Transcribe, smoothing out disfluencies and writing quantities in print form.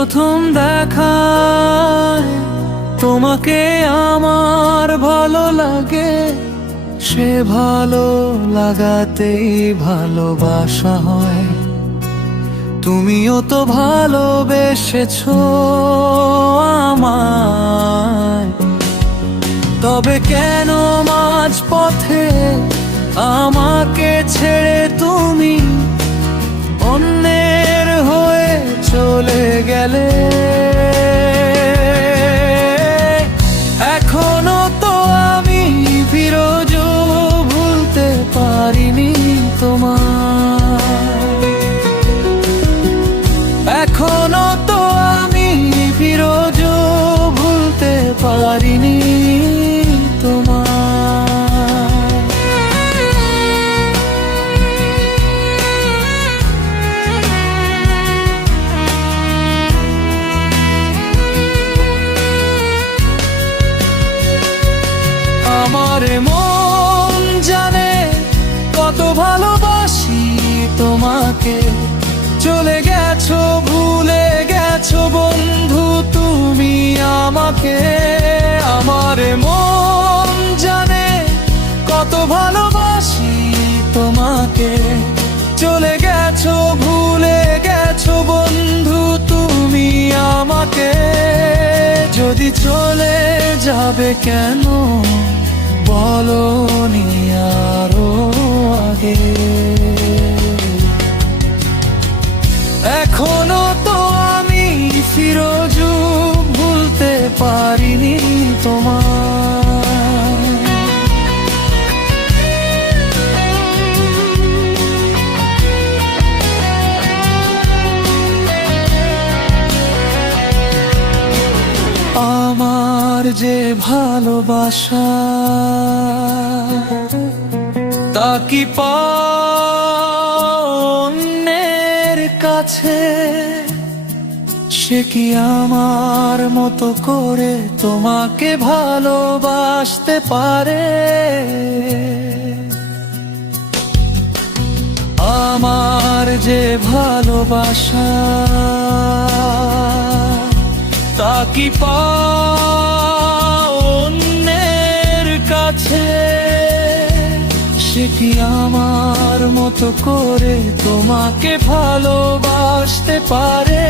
প্রথম দেখায় তোমাকে আমার ভালো লাগে, সে ভালো লাগাতেই ভালোবাসা হয়। তুমিও তো ভালোবেসেছো আমায়, তবে কেন মাঝ পথে আমাকে ছেড়ে তুমি অন্যের হয়ে চলে গেলে? এখনো তো আমি ফিরোজ ভুলতে পারিনি তোমায়, এখনো তো আমি ফিরোজ ভুলতে পারিনি তোমায়। আমার মন জানে কত ভালোবাসি তোমাকে, চলে গেছো ভুলে গেছো বন্ধু তুমি আমাকে। আমার মন জানে কত ভালোবাসি তোমাকে, চলে গেছো ভুলে গেছো বন্ধু তুমি আমাকে। যদি চলে যাবে কেন বলোনি আরো আগে? এখনো তো আমি ফিরোজ ভুলতে পারিনি তোমায়। আমার যে ভালোবাসা তা কি পাও অন্যের কাছে? সে কি আমার মতো করে তোমাকে ভালোবাসতে পারে? আমার যে ভালোবাসা তা কি পাও অন্যের কাছে? সে কি আমার মতো করে তোমাকে ভালোবাসতে পারে?